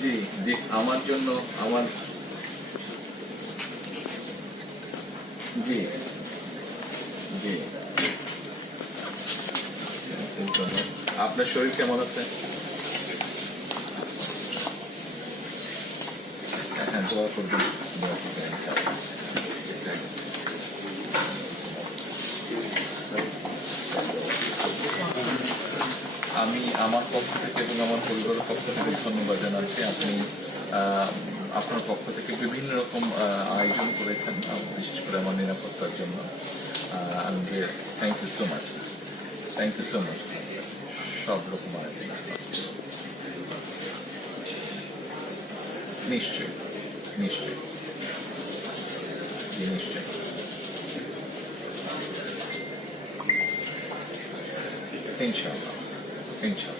জি জি, আমার জন্য আমার জি জি, আপনার শরীর কেমন আছে? হ্যাঁ, দোয়া করবেন, দোয়া করবেন ইনশাআল্লাহ। আমি আমার পক্ষ থেকে এবং আমার পরিবারের পক্ষ থেকে ধন্যবাদ জানাচ্ছি। আপনি আপনার পক্ষ থেকে বিভিন্ন রকম আয়োজন করেছেন, বিশেষ করে আমার নিরাপত্তার জন্য। Thank you so much, thank you so much. সব রকম আয়োজন নিশ্চয়ই, নিশ্চয়ই, জি নিশ্চয়ই। ইনশাআল্লাহ, ইনশাআল্লাহ।